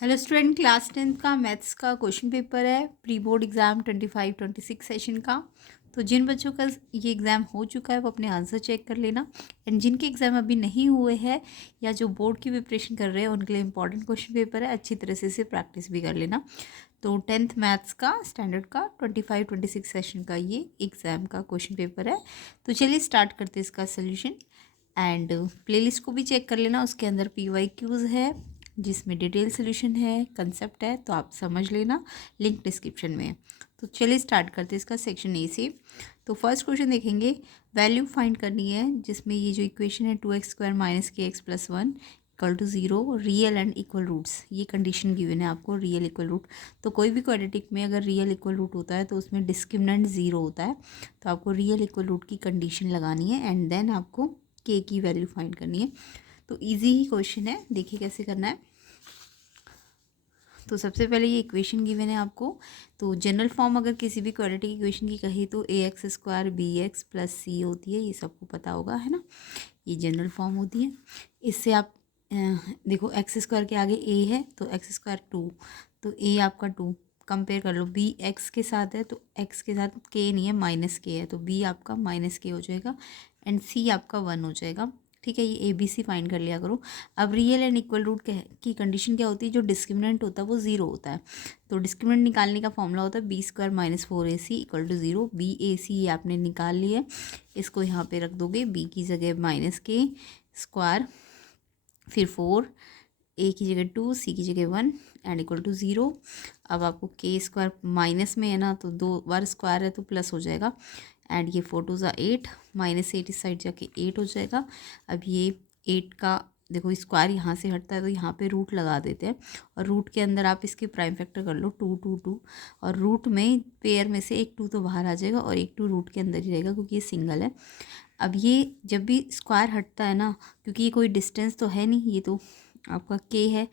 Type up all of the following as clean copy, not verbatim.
Hello student, class 10th का maths का question paper है प्री बोर्ड एग्ज़ाम 25-26 सेशन का। तो जिन बच्चों का ये एग्ज़ाम हो चुका है वो अपने आंसर चेक कर लेना, एंड जिनके एग्ज़ाम अभी नहीं हुए हैं या जो बोर्ड की प्रिपरेशन कर रहे हैं उनके लिए इंपॉर्टेंट क्वेश्चन पेपर है, अच्छी तरह से इसे प्रैक्टिस भी कर लेना। तो 10th मैथ्स का स्टैंडर्ड का 25-26 सेशन का ये एग्ज़ाम का क्वेश्चन पेपर है। तो चलिए स्टार्ट करते हैं इसका सोल्यूशन। एंड प्लेलिस्ट को भी चेक कर लेना, उसके अंदर PYQs है जिसमें डिटेल सोल्यूशन है, कंसेप्ट है, तो आप समझ लेना, लिंक डिस्क्रिप्शन में है। तो चलिए स्टार्ट करते हैं इसका सेक्शन ए से। तो फर्स्ट क्वेश्चन देखेंगे, वैल्यू फाइंड करनी है जिसमें ये जो इक्वेशन है 2x² - kx + 1 = 0, real and equal roots, ये कंडीशन गिवन है आपको, रियल इक्वल रूट। तो कोई भी क्वाड्रेटिक में अगर रियल इक्वल रूट होता है तो उसमें डिस्क्रिमिनेंट 0 होता है, तो आपको रियल इक्वल रूट की कंडीशन लगानी है एंड देन आपको के की वैल्यू फाइंड करनी है। तो इजी ही क्वेश्चन है, देखिए कैसे करना है। तो सबसे पहले ये इक्वेशन गिवन है आपको। तो जनरल फॉर्म अगर किसी भी क्वाड्रेटिक इक्वेशन की कही तो ax² bx + c होती है, ये सबको पता होगा है ना, ये जनरल फॉर्म होती है। इससे आप देखो x² के आगे a है तो x² 2, तो a आपका 2, कंपेयर कर लो, b x के साथ है तो x के साथ k नहीं है, -k है, तो b आपका -k हो जाएगा एंड c आपका 1 हो जाएगा। ठीक है, ये ABC फाइंड कर लिया करो। अब रियल एंड इक्वल रूट की कंडीशन क्या होती है, जो डिस्क्रिमिनेंट होता है वो 0 होता है। तो डिस्क्रिमिनेंट निकालने का फॉर्मूला होता है b² - 4ac = 0। BAC ये आपने निकाल लिया है, इसको यहाँ पे रख दोगे, b की जगह -k², फिर 4, a की जगह 2, c की जगह 1 एंड = 0। अब आपको k² माइनस में है ना, तो 2 बार स्क्वायर है तो प्लस हो जाएगा एंड ये 4 × 2 = 8, -8 इस साइड जाके 8 हो जाएगा। अब ये 8 का देखो स्क्वायर यहाँ से हटता है तो यहाँ पे रूट लगा देते हैं, और रूट के अंदर आप इसके प्राइम फैक्टर कर लो 2 2 2, और रूट में पेयर में से एक 2 तो बाहर आ जाएगा और एक 2 रूट के अंदर ही रहेगा क्योंकि ये सिंगल है। अब ये जब भी स्क्वायर हटता है ना, क्योंकि ये कोई डिस्टेंस तो है नहीं, ये तो आपका के है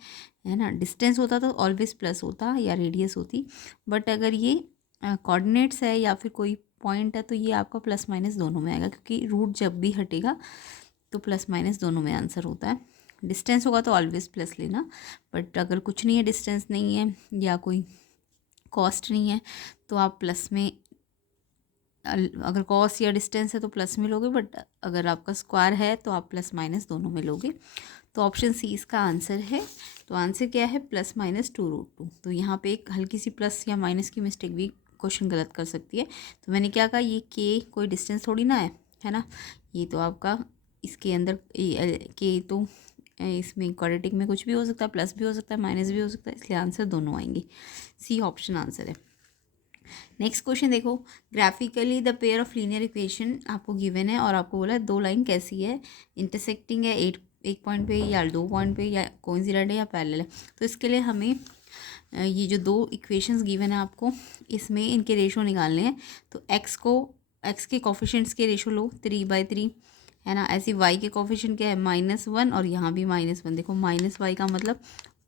ना, डिस्टेंस होता तो ऑलवेज प्लस होता या रेडियस होती, बट अगर ये कोऑर्डिनेट्स है या फिर कोई पॉइंट है तो ये आपका प्लस माइनस दोनों में आएगा, क्योंकि रूट जब भी हटेगा तो प्लस माइनस दोनों में आंसर होता है। डिस्टेंस होगा तो ऑलवेज प्लस लेना, बट अगर कुछ नहीं है, डिस्टेंस नहीं है या कोई कॉस्ट नहीं है, तो आप प्लस में, अगर कॉस्ट या डिस्टेंस है तो प्लस में लोगे, बट अगर आपका स्क्वायर है तो आप प्लस माइनस दोनों में लोगे। तो ऑप्शन सी इसका आंसर है। तो आंसर क्या है, +-2√2। तो यहाँ पे एक हल्की सी प्लस या माइनस की मिस्टेक भी क्वेश्चन गलत कर सकती है। तो मैंने क्या कहा, ये के कोई डिस्टेंस थोड़ी ना है ना, ये तो आपका इसके अंदर के, तो इसमें क्वाड्रेटिक में कुछ भी हो सकता है, प्लस भी हो सकता है, माइनस भी हो सकता है, इसलिए आंसर दोनों आएंगे। सी ऑप्शन आंसर है। नेक्स्ट क्वेश्चन देखो, graphically the pair of linear equation आपको गिवन है और आपको बोला है दो लाइन कैसी है, इंटरसेक्टिंग है एक पॉइंट पे या 2 पॉइंट पे, या कोइंसिडेंट है या पैरेलल है। तो इसके लिए हमें ये जो 2 इक्वेशंस गिवन है आपको, इसमें इनके रेशो निकालने हैं। तो एक्स के कोफिशिएंट्स के रेशो लो 3/3 है ना, ऐसे y के कोफिशिएंट क्या है -1 और यहाँ भी -1। देखो -y का मतलब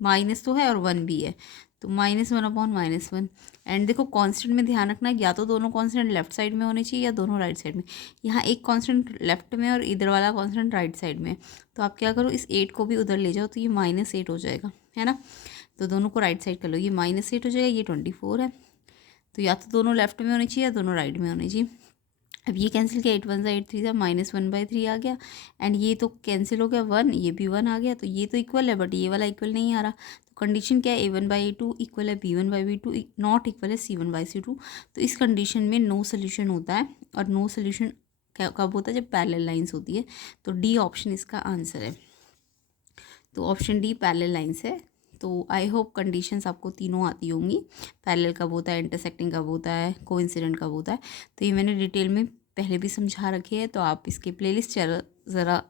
माइनस तो है और 1 भी है, तो -1/-1। एंड देखो कांस्टेंट में ध्यान रखना, या तो दोनों कांस्टेंट लेफ्ट साइड में होने चाहिए या दोनों राइट साइड में। यहाँ एक कांस्टेंट लेफ्ट में और इधर वाला कांस्टेंट राइट साइड में, तो आप क्या करो, इस 8 को भी उधर ले जाओ तो ये -8 हो जाएगा, है ना। तो दोनों को राइट साइड कर लो, ये -8 हो जाएगा, ये 24 है। तो या तो दोनों लेफ्ट में होने चाहिए या दोनों राइट में होने चाहिए। अब ये कैंसिल किया, 8 1 8 3 था, -1/3 आ गया एंड ये तो कैंसिल हो गया, 1, ये भी 1 आ गया, तो ये तो इक्वल है बट ये वाला इक्वल नहीं आ रहा। तो कंडीशन क्या है, a1/a2 इक्वल है b1/b2, नॉट इक्वल है c1/c2। तो इस कंडीशन में नो सोल्यूशन होता है, और नो सोल्यूशन कब होता है, जब पैरेलल लाइंस होती है। तो डी ऑप्शन इसका आंसर है। तो ऑप्शन डी पैरेलल लाइंस है। तो आई होप कंडीशंस आपको तीनों आती होंगी, पैरेलल कब होता है, इंटरसेक्टिंग कब होता है, कोइंसिडेंट कब होता है। तो ये मैंने डिटेल में पहले भी समझा रखी है, तो आप इसके प्लेलिस्ट ज़रा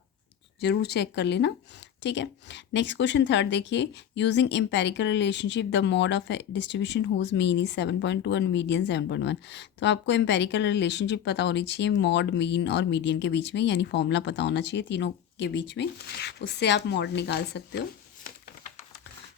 ज़रूर चेक कर लेना, ठीक है। नेक्स्ट क्वेश्चन थर्ड देखिए, using empirical relationship the mode of distribution whose mean is 7.2 and median 7.1। तो आपको एम्पेरिकल रिलेशनशिप पता होनी चाहिए मॉड, मीन और मीडियन के बीच में, यानी फॉर्मूला पता होना चाहिए तीनों के बीच में, उससे आप मॉड निकाल सकते हो।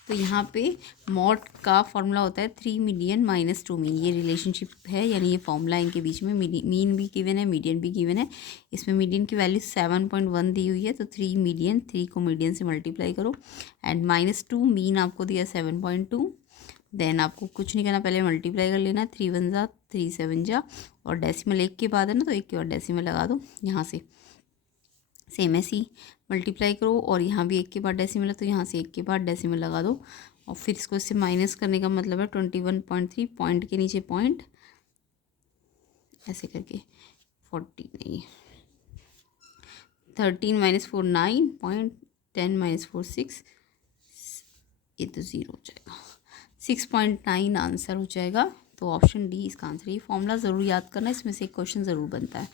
तो यहाँ पे मॉड का फॉर्मूला होता है 3 मीडियन माइनस 2 मीन, ये रिलेशनशिप है, यानी ये फॉर्मूला इनके बीच में। मीन भी गिवन है, मीडियन भी गिवन है। इसमें मीडियन की वैल्यू 7.1 दी हुई है, तो 3 मीडियन, 3 को मीडियन से मल्टीप्लाई करो, एंड -2 मीन आपको दिया 7.2। देन आपको कुछ नहीं करना, पहले मल्टीप्लाई कर लेना, 3 1 जा 3 7 जा, और डेसिमल एक के बाद है ना, तो एक के बाद डेसिमल लगा दो। यहाँ से सेम ऐसे ही मल्टीप्लाई करो, और यहाँ भी एक के बाद डेसिमल है, तो यहाँ से एक के बाद डेसिमल लगा दो, और फिर इसको इससे माइनस करने का मतलब है 21.3, पॉइंट के नीचे पॉइंट, ऐसे करके 40 नहीं 13 - 4 9, पॉइंट 10 - 4 6, ये तो 0 हो जाएगा, 6.9 आंसर हो जाएगा। तो ऑप्शन डी इसका आंसर। ये फॉर्मूला ज़रूर याद करना, इसमें से एक क्वेश्चन ज़रूर बनता है।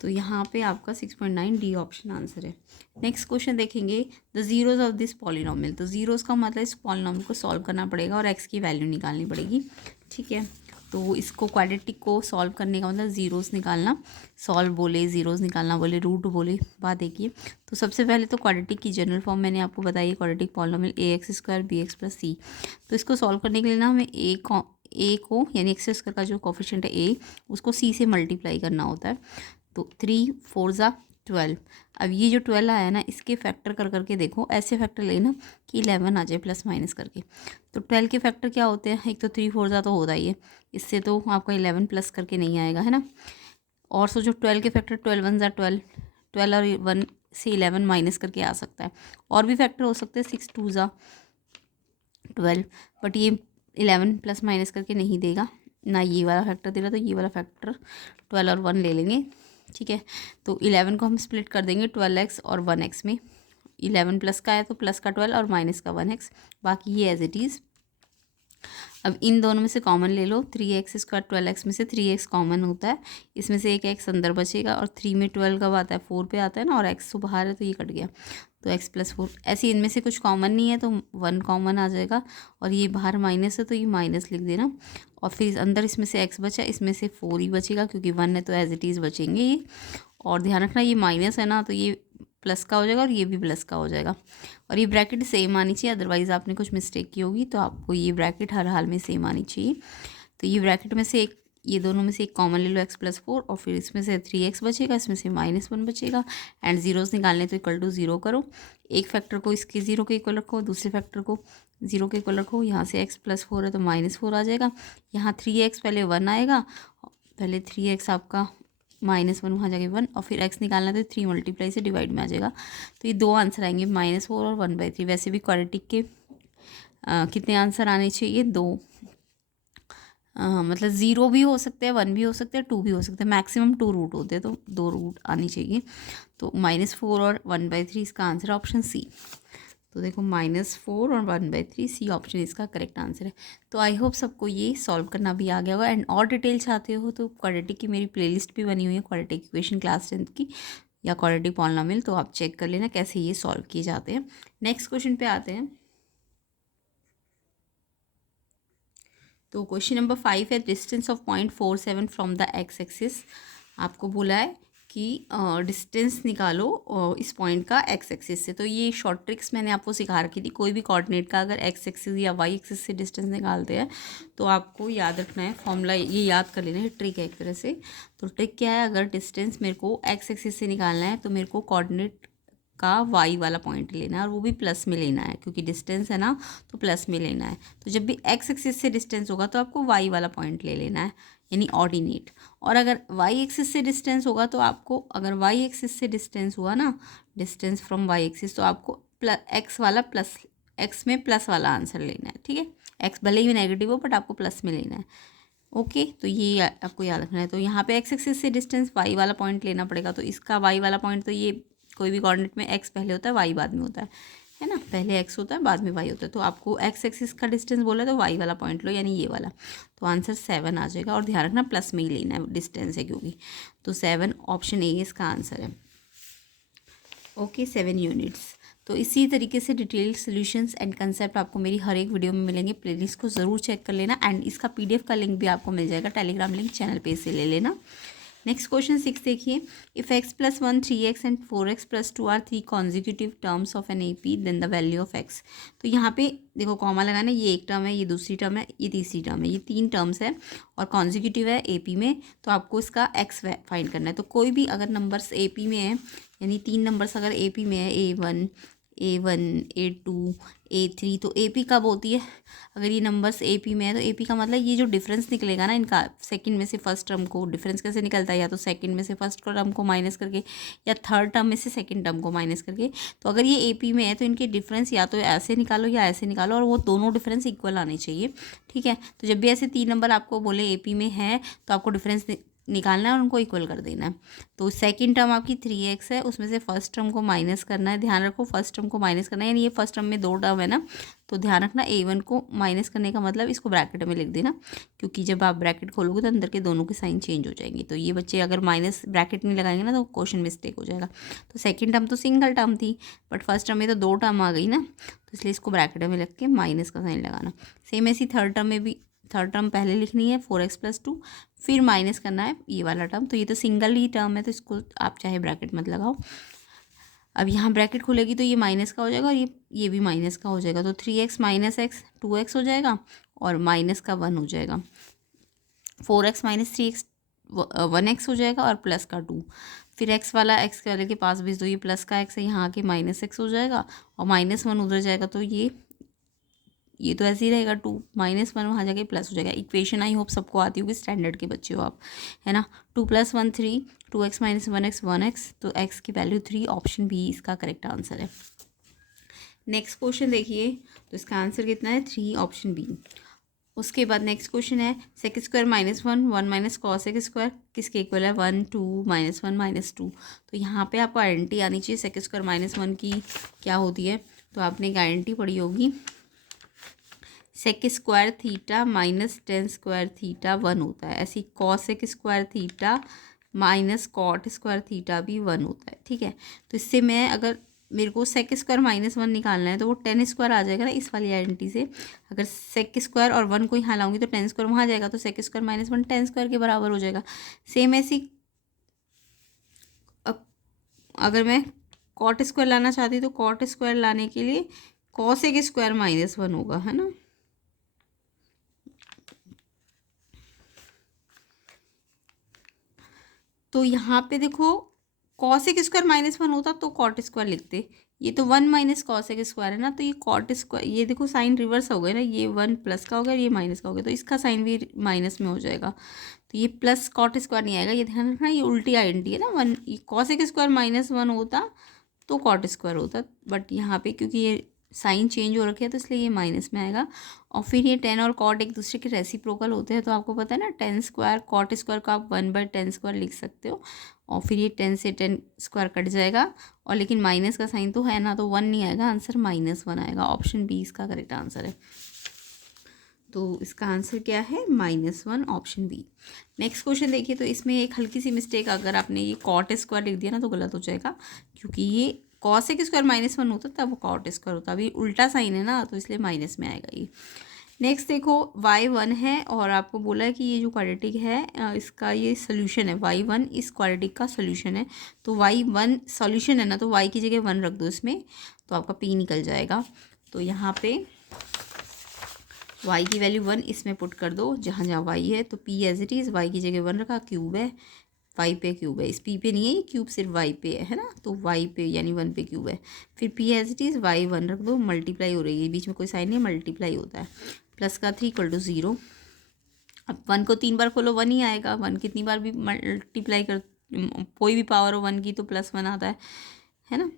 तो यहाँ पे आपका 6.9 डी ऑप्शन आंसर है। नेक्स्ट क्वेश्चन देखेंगे, the zeros of this polynomial. तो जीरोज़ का मतलब इस पॉलिनोमियल को सॉल्व करना पड़ेगा और एक्स की वैल्यू निकालनी पड़ेगी, ठीक है। तो इसको क्वाड्रेटिक को सॉल्व करने का मतलब ज़ीरोज़ निकालना, सॉल्व बोले, ज़ीरोज़ निकालना बोले, रूट बोले, बात देखिए। तो सबसे पहले तो क्वाड्रेटिक की जनरल फॉर्म मैंने आपको बताई है, quadratic polynomial ax² bx + c। तो इसको सॉल्व करने के लिए ना हमें ए को यानी एक्स स्क्वायर का जो कोफिशिएंट है ए, उसको सी से मल्टीप्लाई करना होता है। तो 3 4 = 12। अब ये जो 12 आया ना, इसके फैक्टर कर करके देखो, ऐसे फैक्टर लेना कि 11 आ जाए प्लस माइनस करके। तो 12 के फैक्टर क्या होते हैं, एक तो 3 4 तो होता ही है, इससे तो आपका 11 प्लस करके नहीं आएगा, है ना। और सो जो 12 के फैक्टर 12 1 = 12, 12 और 1 से 11 माइनस करके आ सकता है। और भी फैक्टर हो सकते हैं, 6 2 = 12, बट ये 11 प्लस माइनस करके नहीं देगा ना, ये वाला फैक्टर दे रहा, तो ये वाला फैक्टर 12 और 1 ले लेंगे, ठीक है। तो 11 को हम स्प्लिट कर देंगे 12x और 1x में। 11 प्लस का है तो प्लस का 12 और माइनस का 1x, बाकी ये एज इट इज़। अब इन दोनों में से कॉमन ले लो, 3x² 12x में से 3x कॉमन होता है, इसमें से एक x अंदर बचेगा, और 3 में 12 कब आता है, 4 पे आता है ना, और x तो बाहर है तो ये कट गया, तो x + 4। ऐसे इनमें से कुछ कॉमन नहीं है तो 1 कॉमन आ जाएगा, और ये बाहर माइनस है तो ये माइनस लिख देना, और फिर अंदर इसमें से x बचा, इसमें से 4 ही बचेगा क्योंकि 1 है तो एज इट इज़ बचेंगे ये। और ध्यान रखना ये माइनस है ना, तो ये प्लस का हो जाएगा और ये भी प्लस का हो जाएगा, और ये ब्रैकेट सेम आनी चाहिए, अदरवाइज़ आपने कुछ मिस्टेक की होगी, तो आपको ये ब्रैकेट हर हाल में सेम आनी चाहिए। तो ये ब्रैकेट में से एक, ये दोनों में से एक कॉमन ले लो, x + 4, और फिर इसमें से 3x बचेगा, इसमें से -1 बचेगा, एंड ज़ीरोज़ निकालने तो इक्वल टू 0 करो। एक फैक्टर को इसके 0 के इक्वल रखो, दूसरे फैक्टर को 0 के इक्वल रखो। यहाँ से x + 4 है तो -4 आ जाएगा, यहाँ 3x पहले 1 आएगा, पहले 3x आपका -1 वहाँ जाके 1, और फिर x निकालना तो 3 मल्टीप्लाई से डिवाइड में आ जाएगा। तो ये 2 आंसर आएंगे, -4 और 1/3। वैसे भी क्वाड्रेटिक के कितने आंसर आने चाहिए, 2, मतलब 0 भी हो सकते हैं, 1 भी हो सकते हैं, 2 भी हो सकते हैं, मैक्सिमम 2 रूट होते हैं, तो 2 रूट आनी चाहिए। तो -4 और 1/3 इसका आंसर है ऑप्शन सी। तो देखो -4 और 1/3 सी ऑप्शन इसका करेक्ट आंसर है। तो आई होप सबको ये सॉल्व करना भी आ गया होगा, एंड और डिटेल चाहते हो तो क्वाड्रेटिक की मेरी प्लेलिस्ट भी बनी हुई है, क्वाड्रेटिक इक्वेशन क्लास 10th की, या क्वाड्रेटिक पॉलिनोमियल, तो आप चेक कर लेना कैसे ये सॉल्व किए जाते हैं। नेक्स्ट क्वेश्चन पे आते हैं। तो क्वेश्चन नंबर 5 है, distance of 0.47 from the x axis. आपको बोला है कि डिस्टेंस निकालो इस पॉइंट का एक्स एक्सिस से। तो ये शॉर्ट ट्रिक्स मैंने आपको सिखा रखी थी, कोई भी कोऑर्डिनेट का अगर एक्स एक्सिस या वाई एक्सिस से डिस्टेंस निकालते हैं तो आपको याद रखना है, फॉर्मूला ये याद कर लेना है, ट्रिक है एक तरह से। तो ट्रिक क्या है, अगर डिस्टेंस मेरे को एक्स एक्सिस से निकालना है तो मेरे को कोऑर्डिनेट का वाई वाला पॉइंट लेना है, और वो भी प्लस में लेना है, क्योंकि डिस्टेंस है ना तो प्लस में लेना है। तो जब भी एक्स एक्सिस से डिस्टेंस होगा तो आपको वाई वाला पॉइंट ले लेना है, यानी ऑर्डिनेट। और अगर वाई एक्सिस से डिस्टेंस होगा तो आपको, अगर वाई एक्सिस से डिस्टेंस हुआ ना, डिस्टेंस फ्रॉम वाई एक्सिस, तो आपको एक्स वाला प्लस, एक्स में प्लस वाला आंसर लेना है, ठीक है। एक्स भले ही नेगेटिव हो बट आपको प्लस में लेना है, ओके। तो ये आपको याद रखना है। तो यहाँ पे एक्स एक्सिस से डिस्टेंस वाई वाला पॉइंट लेना पड़ेगा, तो इसका वाई वाला पॉइंट, तो ये कोई भी कोऑर्डिनेट में एक्स पहले होता है, वाई बाद में होता है ना, पहले एक्स होता है बाद में वाई होता है। तो आपको एक्स एक्सिस का डिस्टेंस बोला है तो वाई वाला पॉइंट लो, यानी ये वाला। तो आंसर 7 आ जाएगा, और ध्यान रखना प्लस में ही लेना है, डिस्टेंस है क्योंकि। तो 7 ऑप्शन ए इसका आंसर है, ओके। 7 यूनिट्स। तो इसी तरीके से डिटेल सॉल्यूशंस एंड कंसेप्ट आपको मेरी हर एक वीडियो में मिलेंगे, प्लेलिस्ट को ज़रूर चेक कर लेना, एंड इसका PDF का लिंक भी आपको मिल जाएगा, टेलीग्राम लिंक चैनल पे से ले लेना। नेक्स्ट क्वेश्चन 6 देखिए, if x plus 1 3x and 4x plus 2 are 3 consecutive terms of an AP then the value of x। तो यहाँ पे देखो कॉमा लगाना, ये एक टर्म है, ये दूसरी टर्म है, ये तीसरी टर्म है, ये 3 टर्म्स है और कॉन्जिक्यूटिव है AP में, तो आपको इसका x फाइंड करना है। तो कोई भी अगर नंबर्स AP में है, यानी 3 नंबर्स अगर AP में है, A1 A2 A3, तो AP कब होती है? अगर ये नंबर्स AP में है तो AP का मतलब ये जो डिफरेंस निकलेगा ना इनका, सेकंड में से फर्स्ट टर्म को, डिफरेंस कैसे निकलता है, या तो सेकंड में से फर्स्ट टर्म को माइनस करके या थर्ड टर्म में से सेकंड टर्म को माइनस करके। तो अगर ये AP में है तो इनके डिफरेंस या तो ऐसे निकालो या ऐसे निकालो, और वो दोनों डिफरेंस इक्वल आने चाहिए, ठीक है। तो जब भी ऐसे 3 नंबर आपको बोले AP में है तो आपको डिफरेंस निकालना है और उनको इक्वल कर देना है। तो सेकंड टर्म आपकी 3x है, उसमें से फर्स्ट टर्म को माइनस करना है, ध्यान रखो फर्स्ट टर्म को माइनस करना है, यानी ये फर्स्ट टर्म में 2 टर्म है ना, तो ध्यान रखना A1 को माइनस करने का मतलब इसको ब्रैकेट में लिख देना, क्योंकि जब आप ब्रैकेट खोलोगे तो अंदर के दोनों के साइन चेंज हो जाएंगे। तो ये बच्चे अगर माइनस ब्रैकेट नहीं लगाएंगे ना तो क्वेश्चन मिस्टेक हो जाएगा। तो सेकेंड टर्म तो सिंगल टर्म थी, बट फर्स्ट टर्म में तो 2 टर्म आ गई ना, तो इसलिए इसको ब्रैकेट में लग के माइनस का साइन लगाना। सेम ऐसी थर्ड टर्म में भी, थर्ड टर्म पहले लिखनी है 4x प्लस 2, फिर माइनस करना है ये वाला टर्म। तो ये तो सिंगल ही टर्म है तो इसको आप चाहे ब्रैकेट मत लगाओ। अब यहाँ ब्रैकेट खुलेगी तो ये माइनस का हो जाएगा और ये भी माइनस का हो जाएगा। तो 3x माइनस एक्स 2x हो जाएगा और माइनस का 1 हो जाएगा। 4x माइनस 3x 1x हो जाएगा और प्लस का 2। फिर x वाला x वाले के पास भेज दो, ये प्लस का x है, यहाँ आके माइनस x हो जाएगा और -1 उधर जाएगा, तो ये तो ऐसे ही रहेगा 2 -1 वहाँ जाके प्लस हो जाएगा। इक्वेशन आई होप सबको आती होगी, स्टैंडर्ड के बच्चे हो आप, है ना। 2 + 1 3, 2x - 1x 1x, तो x की वैल्यू 3, ऑप्शन बी इसका करेक्ट आंसर है। नेक्स्ट क्वेश्चन देखिए, तो इसका आंसर कितना है 3, ऑप्शन बी। उसके बाद नेक्स्ट क्वेश्चन है sec² - 1 - cos x² किसके इक्वल है 1 2 -1 -2। तो यहाँ पे आपको आइडेंटिटी आनी चाहिए sec² - 1 की क्या होती है, तो आपने एक आइडेंटिटी पढ़ी होगी, sec² theta minus tan² theta 1 होता है। ऐसी cos sec² theta minus cot² theta भी 1 होता है, ठीक है। तो इससे मैं अगर मेरे को sec² - 1 निकालना है तो वो tan² आ जाएगा ना इस वाली आइडेंटिटी से। अगर sec² और 1 को यहाँ लाऊंगी तो tan² वहाँ जाएगा, तो sec² - 1 tan² के बराबर हो जाएगा। सेम ऐसी अगर मैं cot² लाना चाहती तो cot² लाने के लिए cos sec² - 1 होगा, है ना। तो यहाँ पे देखो cos sec² - 1 होता तो cot² लिखते, ये तो 1 - cos sec² है ना, तो ये cot², ये देखो साइन रिवर्स हो गया ना, ये 1 प्लस का हो गया, ये माइनस का हो गया, तो इसका साइन भी माइनस में हो जाएगा। तो ये प्लस cot² नहीं आएगा, ये ध्यान रखना, ये उल्टी आइडेंटिटी है ना। 1 cos sec² - 1 होता तो cot² होता, बट यहाँ पे क्योंकि ये साइन चेंज हो रखे हैं तो इसलिए ये माइनस में आएगा। और फिर ये tan और cot एक दूसरे के रेसिप्रोकल होते हैं, तो आपको पता है ना tan² cot² को आप 1/tan² लिख सकते हो, और फिर ये 10 से tan² कट जाएगा, और लेकिन माइनस का साइन तो है ना, तो 1 नहीं आएगा, आंसर -1 आएगा। ऑप्शन बी इसका करेक्ट आंसर है। तो इसका आंसर क्या है -1, ऑप्शन बी। नेक्स्ट क्वेश्चन देखिए, तो इसमें एक हल्की सी मिस्टेक, अगर आपने ये cot² लिख दिया ना तो गलत हो जाएगा, क्योंकि ये cos sec² - 1 होता तब वो cot² होता, अभी उल्टा साइन है ना, तो इसलिए माइनस में आएगा ये। नेक्स्ट देखो y1 है और आपको बोला है कि ये जो क्वाड्रेटिक है इसका ये सोल्यूशन है, y1 इस क्वाड्रेटिक का सोल्यूशन है। तो y1 सोल्यूशन है ना, तो y की जगह 1 रख दो इसमें, तो आपका p निकल जाएगा। तो यहाँ पे y की वैल्यू 1 इसमें पुट कर दो जहाँ जहाँ y है, तो p as it is, y की जगह 1 रखा, क्यूब है, y पे क्यूब है, इस p पे नहीं है, ये क्यूब सिर्फ y पे है ना, तो y पे यानी 1 पे क्यूब है। फिर p as it is, y 1 रख दो, मल्टीप्लाई हो रही है, बीच में कोई साइन नहीं, मल्टीप्लाई होता है, प्लस का 3 = 0। अब 1 को 3 बार खोलो 1 ही आएगा, 1 कितनी बार भी मल्टीप्लाई कर, कोई भी पावर हो 1 की तो +1 आता है ना।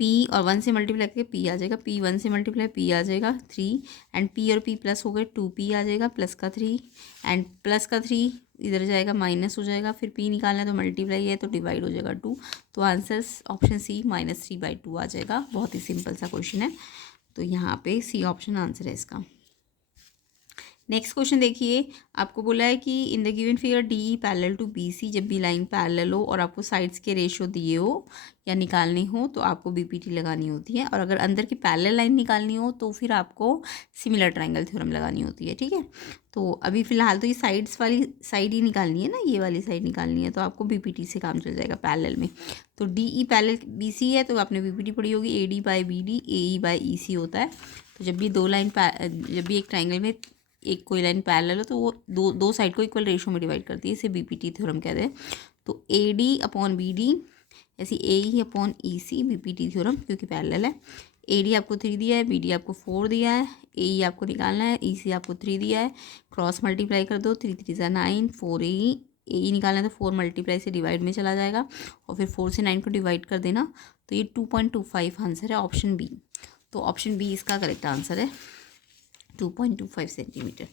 p और 1 से मल्टीप्लाई करके p आ जाएगा, p 1 से मल्टीप्लाई p आ जाएगा 3, एंड p और p प्लस हो गए 2p आ जाएगा, प्लस का 3, एंड प्लस का 3 इधर जाएगा माइनस हो जाएगा, फिर p निकालना है तो मल्टीप्लाई है तो डिवाइड हो जाएगा 2। तो आंसर ऑप्शन सी -3/2 आ जाएगा। बहुत ही सिंपल सा क्वेश्चन है, तो यहाँ पे सी ऑप्शन आंसर है इसका। नेक्स्ट क्वेश्चन देखिए, आपको बोला है कि in the given figure D E parallel to B C, जब भी लाइन पैरेलल हो और आपको साइड्स के रेशियो दिए हो या निकालनी हो तो आपको बीपीटी लगानी होती है, और अगर अंदर की पैरेलल लाइन निकालनी हो तो फिर आपको सिमिलर ट्रायंगल थ्योरम लगानी होती है। ठीक है, तो अभी फ़िलहाल तो ये साइड्स वाली साइड ही निकालनी है ना, ये वाली साइड निकालनी है, तो आपको बीपीटी से काम चल जाएगा पैरेलल में। तो D E parallel B C है तो आपने बीपीटी पढ़ी होगी, A D by B D, A E by E C होता है। तो जब भी जब भी एक ट्राइंगल में एक कोई लाइन पैरेलल हो तो वो दो साइड को इक्वल रेशियो में डिवाइड करती है, इसे बीपीटी थ्योरम कहते हैं। तो A D upon B D ऐसी A E upon E C BPT theorem, क्योंकि पैरेलल है। ए डी आपको 3 दिया है, बी डी आपको 4 दिया है, ए ई आपको निकालना है, ई सी आपको 3 दिया है, क्रॉस मल्टीप्लाई कर दो, 3 3 9, 4 ए ई निकालना है तो 4 मल्टीप्लाई से डिवाइड में चला जाएगा, और फिर 4 से 9 को डिवाइड कर देना, तो ये 2.25 आंसर है ऑप्शन बी। तो ऑप्शन बी इसका करेक्ट आंसर है, 2.25 सेंटीमीटर।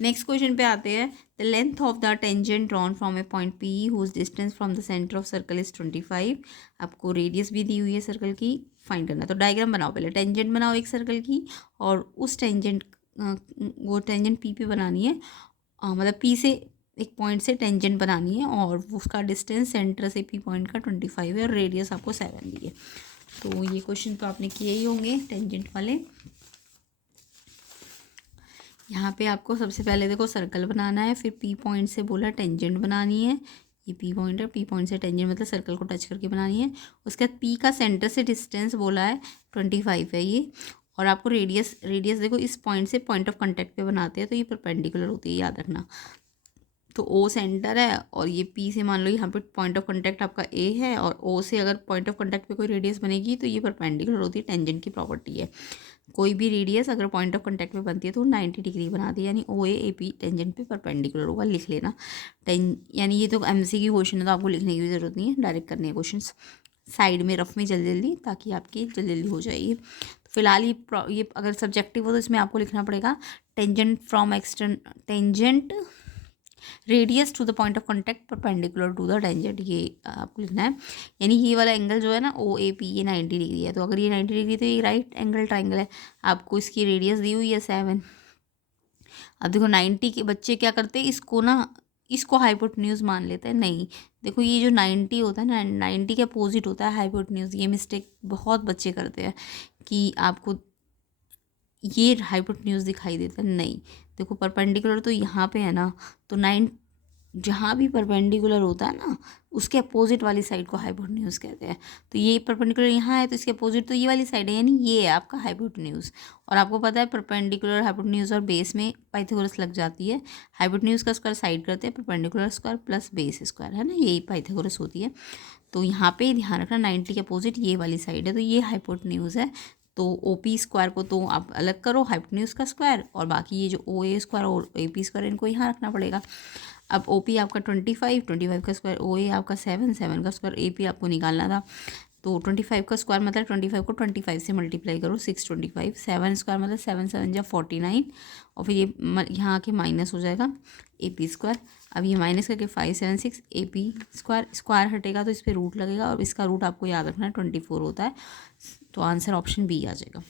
नेक्स्ट क्वेश्चन पे आते हैं, the length of the tangent drawn from a point P whose distance from the centre of circle is 25। आपको रेडियस भी दी हुई है सर्कल की, फाइंड करना है। तो डायग्राम बनाओ, पहले टेंजेंट बनाओ एक सर्कल की, और उस टेंजेंट वो टेंजेंट पी पे बनानी है, मतलब पी से एक पॉइंट से टेंजेंट बनानी है, और उसका डिस्टेंस सेंटर से पी पॉइंट का 25 है, और रेडियस आपको 7 दी है। तो ये क्वेश्चन तो आपने किए ही होंगे टेंजेंट वाले। यहाँ पे आपको सबसे पहले देखो सर्कल बनाना है, फिर पी पॉइंट से बोला टेंजेंट बनानी है, ये पी पॉइंट है, पी पॉइंट से टेंजेंट मतलब सर्कल को टच करके बनानी है। उसके बाद पी का सेंटर से डिस्टेंस बोला है 25 है ये, और आपको रेडियस देखो इस पॉइंट से पॉइंट ऑफ कांटेक्ट पे बनाते हैं तो ये परपेंडिकुलर होती है, याद रखना। तो ओ सेंटर है, और ये पी से मान लो यहाँ पे पॉइंट ऑफ कांटेक्ट आपका ए है, और ओ से अगर पॉइंट ऑफ कांटेक्ट पे कोई रेडियस बनेगी तो ये परपेंडिकुलर होती है, टेंजेंट की प्रॉपर्टी है। कोई भी रेडियस अगर पॉइंट ऑफ कांटेक्ट पे बनती है तो 90 डिग्री बनाती है, यानी ओ ए पी टेंजेंट पे परपेंडिकुलर होगा, लिख लेना। यानी ये तो एमसीक्यू क्वेश्चन है तो आपको लिखने की भी जरूरत नहीं है, डायरेक्ट करने हैं क्वेश्चन साइड में रफ में जल्दी जल्दी, ताकि आपकी जल्दी जल्दी हो जाएगी। तो फिलहाल ये अगर सब्जेक्टिव हो तो इसमें आपको लिखना पड़ेगा tangent from tangent radius to the point of contact perpendicular to the tangent, ये आपको लिखना है। यानी ये वाला एंगल जो है ना ओ ए पी, ये 90 डिग्री है, तो अगर ये 90 डिग्री तो ये राइट एंगल ट्राइंगल है। आपको इसकी रेडियस दी हुई है 7। अब देखो 90 के बच्चे क्या करते हैं, इसको हाइपोटेन्यूज मान लेते हैं। नहीं, देखो ये जो 90 होता है ना, 90 के अपोजिट होता है हाइपोटेन्यूज। ये मिस्टेक बहुत बच्चे करते हैं कि आपको ये हाइपोटेन्यूज दिखाई देता है, नहीं। देखो परपेंडिकुलर तो यहाँ पे है ना, तो 9 जहाँ भी परपेंडिकुलर होता है ना उसके अपोजिट वाली साइड को हाइपोटेन्यूज कहते हैं। तो ये परपेंडिकुलर यहाँ है तो इसके अपोजिट तो ये वाली साइड है, यानी ये है आपका हाइपोटेन्यूज। और आपको पता है परपेंडिकुलर, हाइपोटेन्यूज और बेस में पाइथागोरस लग जाती है। हाइपोटेन्यूज का स्क्वायर साइड करते हैं, perpendicular square plus base square, है ना, यही पाइथागोरस होती है। तो यहाँ पे ध्यान रखना 90 के अपोजिट ये वाली साइड है, तो ये हाइपोटेन्यूज है। तो ओ पी स्क्वायर को तो आप अलग करो, हाइपोटेन्यूज का स्क्वायर, और बाकी ये जो ओ ए स्क्वायर और ए पी स्क्वायर इनको यहाँ रखना पड़ेगा। अब ओ पी आपका 25 का स्क्वायर, ओ ए आपका 7 का स्क्वायर, ए पी आपको निकालना था। तो 25 का स्क्वायर मतलब 25 को 25 से मल्टीप्लाई करो, 625। 7 स्क्वायर मतलब 7 7 जा 49, और फिर ये यहाँ आके माइनस हो जाएगा ए पी स्क्वायर। अब ये माइनस करके 576 ए पी स्क्वायर, स्क्वायर हटेगा तो इस पर रूट लगेगा, और इसका रूट आपको याद रखना है 24 होता है। तो आंसर ऑप्शन बी आ जाएगा।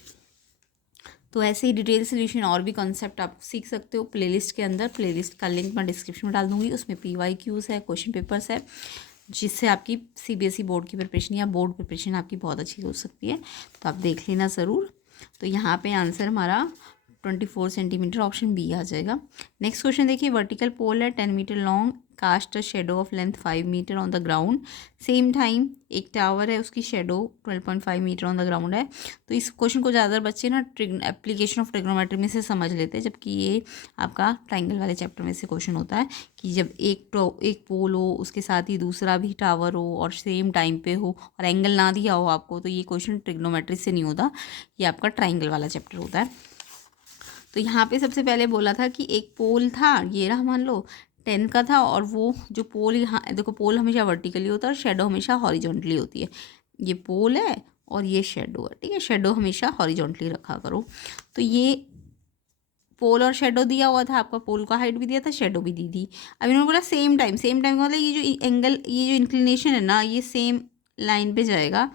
तो ऐसे ही डिटेल सोल्यूशन और भी कॉन्सेप्ट आप सीख सकते हो प्लेलिस्ट के अंदर। प्लेलिस्ट का लिंक मैं डिस्क्रिप्शन में डाल दूँगी, उसमें PYQs है, क्वेश्चन पेपर्स है, जिससे आपकी CBSE बोर्ड की प्रिपरेशन या बोर्ड प्रिपरेशन आपकी बहुत अच्छी हो सकती है। तो आप देख लेना ज़रूर। तो यहाँ पे आंसर हमारा 24 सेंटीमीटर ऑप्शन बी आ जाएगा। नेक्स्ट क्वेश्चन देखिए, वर्टिकल पोल है 10 metre long, cast a shadow of length 5 metre on the ground, same time एक टावर है उसकी shadow 12.5 metre on the ground है। तो इस क्वेश्चन को ज़्यादातर बच्चे ना एप्लीकेशन ऑफ ट्रिग्नोमेट्री में से समझ लेते हैं, जबकि ये आपका ट्राइंगल वाले चैप्टर में से क्वेश्चन होता है कि जब एक पोल हो उसके साथ ही दूसरा भी टावर हो और सेम टाइम पे हो और एंगल ना दिया हो आपको, तो ये क्वेश्चन ट्रिग्नोमेट्री से नहीं होता, ये आपका ट्राइंगल वाला चैप्टर होता है। तो यहाँ पे सबसे पहले बोला था कि एक पोल था, ये रहा मान लो 10 का था, और वो जो पोल यहाँ देखो, पोल हमेशा वर्टिकली होता है और शेडो हमेशा हॉरिजॉन्टली होती है। ये पोल है और ये शेडो है, ठीक है, शेडो हमेशा हॉरिजॉन्टली रखा करो। तो ये पोल और शेडो दिया हुआ था आपका, पोल का हाइट भी दिया था, शेडो भी दी थी। अब इन्होंने बोला सेम टाइम का मतलब ये जो एंगल, ये जो इंक्लिनेशन है ना, ये सेम लाइन पे जाएगा।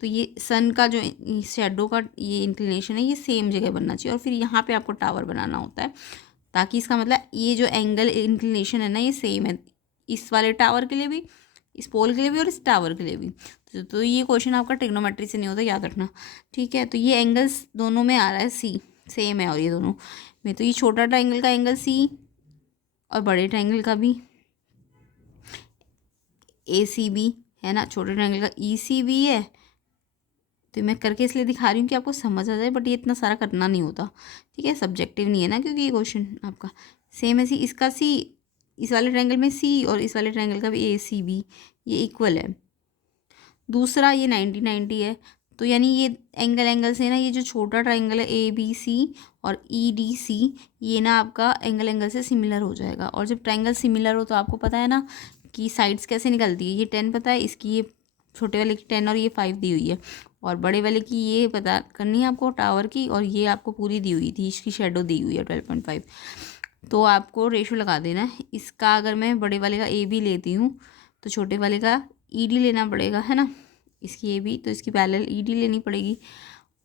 तो ये सन का जो शेडो का ये इंक्लिनेशन है ये सेम जगह बनना चाहिए, और फिर यहाँ पे आपको टावर बनाना होता है ताकि इसका मतलब ये जो एंगल इंक्लिनेशन है ना ये सेम है इस वाले टावर के लिए भी, इस पोल के लिए भी और इस टावर के लिए भी। तो ये क्वेश्चन आपका ट्रिग्नोमेट्री से नहीं होता, याद रखना, ठीक है। तो ये एंगल्स दोनों में आ रहा है सी, सेम है, और ये दोनों में तो ये छोटा ट्राइंगल का एंगल सी और बड़े ट्राइंगल का भी ए सी बी है ना, छोटे ट्राइंगल का ई सी बी है। तो मैं करके इसलिए दिखा रही हूँ कि आपको समझ आ जाए, बट ये इतना सारा करना नहीं होता, ठीक है, सब्जेक्टिव नहीं है ना, क्योंकि ये क्वेश्चन आपका सेम है सी, इसका सी, इस वाले ट्रायंगल में सी और इस वाले ट्रायंगल का भी ए सी बी ये इक्वल है। दूसरा ये 90-90 है, तो यानी ये एंगल से ना ये जो छोटा ट्रायंगल है ए बी सी और ई डी सी ये ना आपका एंगल से सिमिलर हो जाएगा। और जब ट्रायंगल सिमिलर हो तो आपको पता है ना कि साइड्स कैसे निकलती है, ये 10 पता है, इसकी ये छोटे वाले की 10 और ये 5 दी हुई है, और बड़े वाले की ये पता करनी है आपको टावर की, और ये आपको पूरी दी हुई थी, इसकी शेडो दी हुई है 12.5। तो आपको रेशो लगा देना है इसका। अगर मैं बड़े वाले का ए बी लेती हूँ तो छोटे वाले का ई डी लेना पड़ेगा, है ना, इसकी ए बी तो इसकी पैरेलल ई डी लेनी पड़ेगी।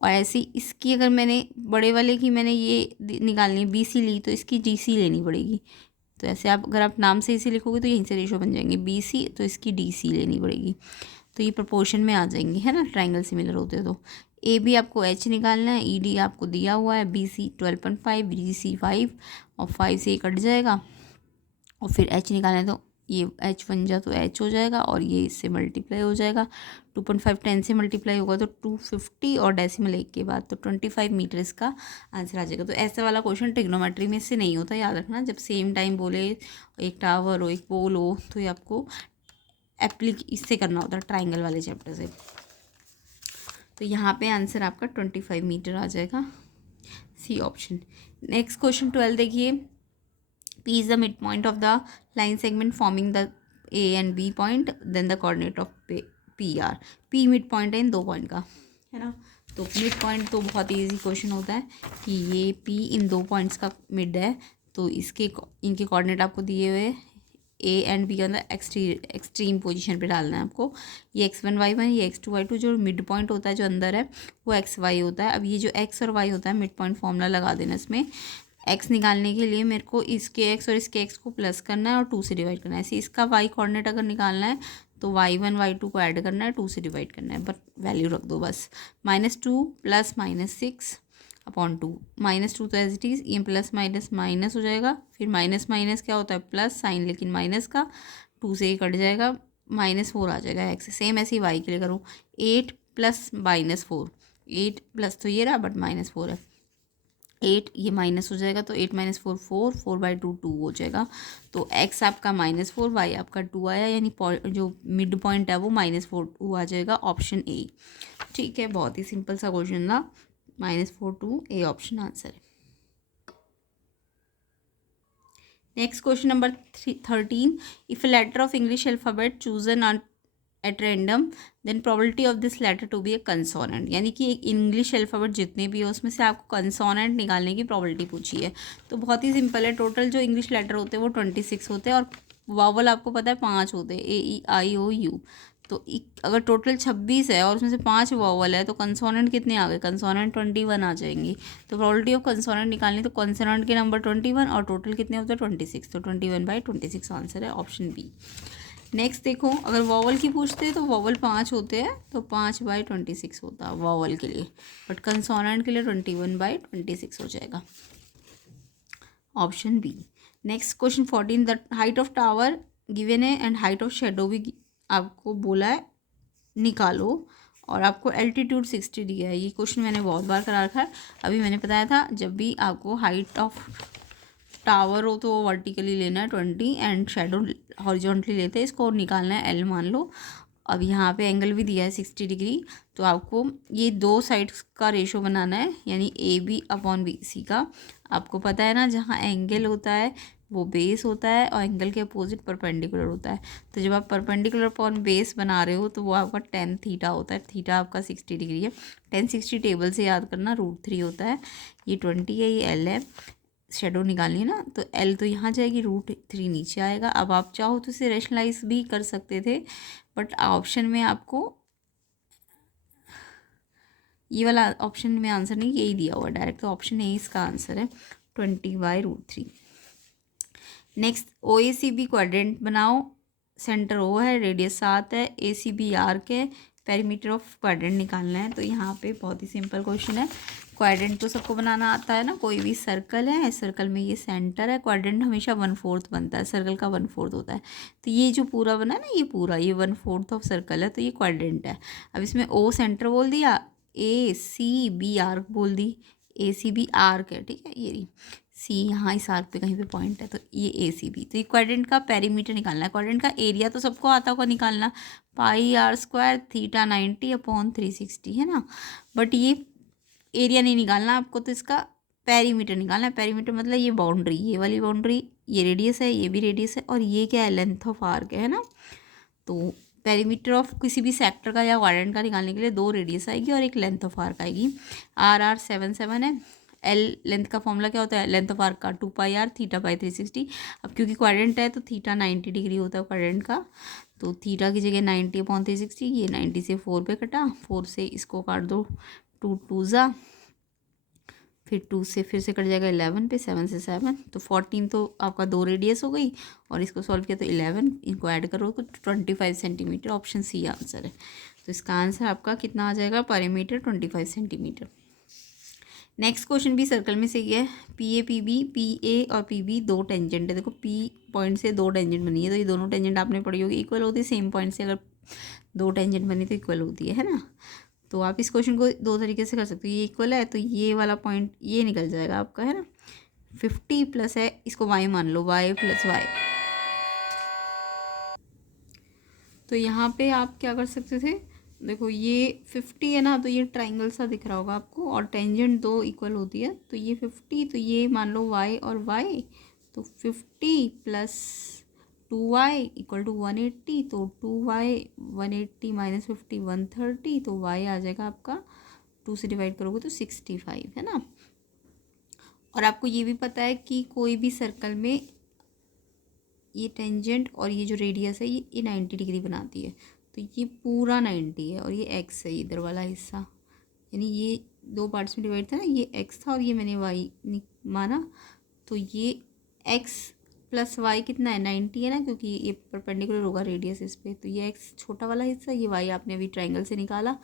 और ऐसे ही इसकी अगर मैंने बड़े वाले की मैंने ये निकालनी है बी सी ली तो इसकी डी सी लेनी पड़ेगी। तो ऐसे आप अगर आप नाम से इसे लिखोगे तो यहीं से रेशो बन जाएंगे, बी सी तो इसकी डी सी लेनी पड़ेगी। तो ये प्रोपोर्शन में आ जाएंगे, है ना, ट्राइंगल सिमिलर होते हैं। तो ए बी आपको एच निकालना है, ई डी आपको दिया हुआ है, बी सी 12.5, डी सी 5, और 5 से कट जाएगा, और फिर एच निकालना है तो ये एच बन जा तो एच हो जाएगा, और ये इससे मल्टीप्लाई हो जाएगा। 2.5 10 से मल्टीप्लाई होगा तो 250, और डेसिमल 1 के बाद तो 25 मीटर इसका आंसर आ जाएगा। तो ऐसा वाला क्वेश्चन ट्रिग्नोमेट्री में से नहीं होता, याद रखना। जब सेम टाइम बोले एक टावर हो एक पोल हो तो ये आपको इससे करना होता है, ट्राइंगल वाले चैप्टर से। तो यहाँ पे आंसर आपका 25 मीटर आ जाएगा, सी ऑप्शन। नेक्स्ट क्वेश्चन 12 देखिए, P is the midpoint of the line segment forming the A and B point, then the coordinate of PR. P midpoint है इन दो पॉइंट का, है ना। तो मिड पॉइंट तो बहुत इजी क्वेश्चन होता है कि ये P इन दो पॉइंट्स का मिड है, तो इनके कोऑर्डिनेट आपको दिए हुए ए एंड बी के अंदर एक्सट्रीम पोजीशन पे डालना है आपको। ये x1y1 ये x2y2 जो मिड पॉइंट होता है जो अंदर है वो xy होता है। अब ये जो x और y होता है मिड पॉइंट फॉर्मूला लगा देना इसमें। x निकालने के लिए मेरे को इसके x और इसके x को प्लस करना है और 2 से डिवाइड करना है। ऐसे इसका y कोऑर्डिनेट अगर निकालना है तो y1 y2 को ऐड करना है, 2 से डिवाइड करना है, बट वैल्यू रख दो बस। -2 प्लस -6 अपॉन 2, -2 तो एज इट इज़, ये प्लस माइनस माइनस हो जाएगा, फिर माइनस माइनस क्या होता है प्लस साइन, लेकिन माइनस का 2 से ही कट जाएगा, -4 आ जाएगा x। सेम ऐसे ही वाई के लिए करो, 8 प्लस -4, 8 प्लस तो ये रहा बट -4 है, 8 ये माइनस हो जाएगा तो 8 - 4 4, 4/2 2 हो जाएगा। तो x आपका -4, y आपका 2 आया, यानी जो मिड पॉइंट है वो -4 2 आ जाएगा, ऑप्शन ए। ठीक है, बहुत ही सिंपल सा क्वेश्चन था, -4 2 ए ऑप्शन आंसर है। Next question number 13, if a letter of English alphabet chosen at random then probability of this letter to be a consonant, यानी कि एक इंग्लिश अल्फ़ाबेट जितने भी है उसमें से आपको कंसोनेंट निकालने की प्रोबेबिलिटी पूछी है। तो बहुत ही सिंपल है, टोटल जो इंग्लिश लेटर होते हैं वो 26 होते हैं, और वावल आपको पता है 5 होते हैं, A E I O U। तो अगर टोटल 26 है और उसमें से 5 वावल है तो कंसोनेंट कितने आ गए, कंसोनेंट 21 आ जाएंगी। तो प्रोबेबिलिटी ऑफ कंसोनेंट निकालनी, तो कंसोनेंट के नंबर 21 और टोटल कितने होते हैं 26, तो 21/26 आंसर है, ऑप्शन बी। नेक्स्ट देखो, अगर वॉवल की पूछते हैं तो वॉवल 5 होते हैं, तो 5/26 होता है वॉवल के लिए, बट कंसोनेंट के लिए 21/26 हो जाएगा, option B. Next question 14, the height of tower given है एंड हाइट ऑफ शेडो भी आपको बोला है निकालो, और आपको एल्टीट्यूड 60 दिया है। ये क्वेश्चन मैंने बहुत बार करा रखा है, अभी मैंने बताया था जब भी आपको हाइट ऑफ टावर हो तो वर्टिकली लेना है 20 एंड शेडो हॉरिजॉन्टली लेते हैं, इसको निकालना है एल मान लो। अब यहाँ पे एंगल भी दिया है 60 डिग्री, तो आपको ये दो साइड्स का रेशो बनाना है, यानी AB/BC का। आपको पता है ना, जहाँ एंगल होता है वो बेस होता है और एंगल के अपोजिट परपेंडिकुलर होता है। तो जब आप परपेंडिकुलर अपॉन बेस बना रहे हो तो वो आपका tan थीटा होता है, थीटा आपका 60 डिग्री है। tan 60 टेबल से याद करना, √3 होता है, ये 20 है, ये L है। शेडो निकालनी है ना, तो L तो यहाँ जाएगी, √3 नीचे आएगा। अब आप चाहो तो इसे रेशनलाइज भी कर सकते थे, बट ऑप्शन में आपको ये वाला ऑप्शन में आंसर नहीं, यही दिया हुआ डायरेक्ट, तो ऑप्शन ए इसका आंसर है, 20/√3। नेक्स्ट OACB क्वाड्रेंट बनाओ, सेंटर O है, रेडियस 7 है, ACB आर्क है, पेरीमीटर ऑफ क्वाड्रेंट निकालना है। तो यहाँ पे बहुत ही सिंपल क्वेश्चन है। क्वाड्रेंट तो सबको बनाना आता है ना, कोई भी सर्कल है, सर्कल में ये सेंटर है, क्वाड्रेंट हमेशा 1/4 बनता है, सर्कल का 1/4 होता है। तो ये जो पूरा बना है ना, ये पूरा ये 1/4 ऑफ सर्कल है, तो ये क्वाड्रेंट है। अब इसमें O सेंटर बोल दिया, ACB आर्क बोल दी, ACB आर्क है, ठीक है, ये सी यहाँ इस आर्क पे कहीं पे पॉइंट है, तो ये ACB। तो ये क्वाड्रेंट का पेरीमीटर निकालना है। क्वाड्रेंट का एरिया तो सबको आता होगा निकालना, πr² थीटा 90/360 है ना, बट ये एरिया नहीं निकालना आपको, तो इसका पेरीमीटर निकालना है। पेरीमीटर मतलब ये बाउंड्री, ये वाली बाउंड्री, ये रेडियस है, ये भी रेडियस है, और ये क्या है, लेंथ ऑफ आर्क है ना। तो पेरीमीटर ऑफ किसी भी सेक्टर का या क्वाड्रेंट का निकालने के लिए 2 रेडियस आएगी और एक लेंथ ऑफ आर्क आएगी। RR 77 है। L लेंथ का फॉर्मूला क्या होता है, लेंथ ऑफ आर्क का 2πr θ/360। अब क्योंकि क्वाड्रेंट है तो थीटा 90 डिग्री होता है क्वाड्रेंट का, तो थीटा की जगह 90/360, ये 90 से 4 पे कटा, 4 से इसको काट दो, 2 2 ज़ा, फिर 2 से फिर से कट जाएगा 11 पे, 7 से 7, तो 14 तो आपका 2 रेडियस हो गई, और इसको सॉल्व किया तो 11, इनको ऐड करो तो 25 सेंटीमीटर। ऑप्शन सी आंसर है। तो इसका आंसर आपका कितना आ जाएगा, पेरीमीटर 25 सेंटीमीटर। नेक्स्ट क्वेश्चन भी सर्कल में से ही है। PA PB, PA और PB 2 टेंजेंट है। देखो P पॉइंट से 2 टेंजेंट बनी है, तो ये दोनों टेंजेंट आपने पढ़ी होगी, इक्वल होती है। सेम पॉइंट से अगर 2 टेंजेंट बनी तो इक्वल होती है ना। तो आप इस क्वेश्चन को 2 तरीके से कर सकते हो। ये इक्वल है तो ये वाला पॉइंट ये निकल जाएगा आपका, है ना। 50 प्लस है, इसको y मान लो, y + y। तो यहाँ पे आप क्या कर सकते थे, देखो ये 50 है ना, तो ये ट्राइंगल सा दिख रहा होगा आपको, और टेंजेंट 2 इक्वल होती है, तो ये 50, तो ये मान लो y और y, तो 50 + 2y = 180, तो 2y 180 - 50 130, तो y आ जाएगा आपका, 2 से डिवाइड करोगे तो 65, है ना। और आपको ये भी पता है कि कोई भी सर्कल में ये टेंजेंट और ये जो रेडियस है ये 90 डिग्री बनाती है, तो ये पूरा 90 है, और ये x है इधर वाला हिस्सा, यानी ये 2 पार्ट्स में डिवाइड था ना, ये x था और ये मैंने y माना, तो ये x + y कितना है, 90 है ना, क्योंकि ये परपेंडिकुलर होगा रेडियस इस पर, तो ये x छोटा वाला हिस्सा, ये y आपने अभी ट्राइंगल से निकाला,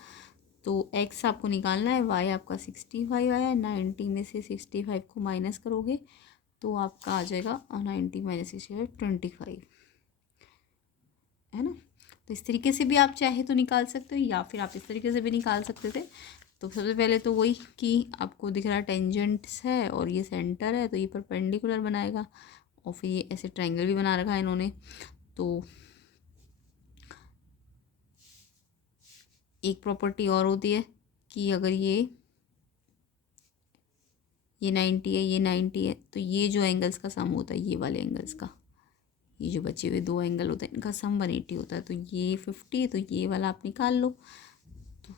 तो x आपको निकालना है, y आपका 65 आया है, 90 में से 65 को माइनस करोगे तो आपका आ जाएगा 90 - 65 25, है ना। तो इस तरीके से भी आप चाहे तो निकाल सकते हो, या फिर आप इस तरीके से भी निकाल सकते थे। तो सबसे पहले तो वही कि आपको दिख रहा टेंजेंट्स है और ये सेंटर है, तो ये परपेंडिकुलर बनाएगा, और फिर ये ऐसे ट्रायंगल भी बना रखा है इन्होंने। तो एक प्रॉपर्टी और होती है कि अगर ये 90 है, ये 90 है, तो ये जो एंगल्स का सम होता है, ये वाले एंगल्स का, ये जो बचे हुए 2 एंगल होते हैं इनका सम 180 होता है, तो ये 50, तो ये वाला आप निकाल लो। तो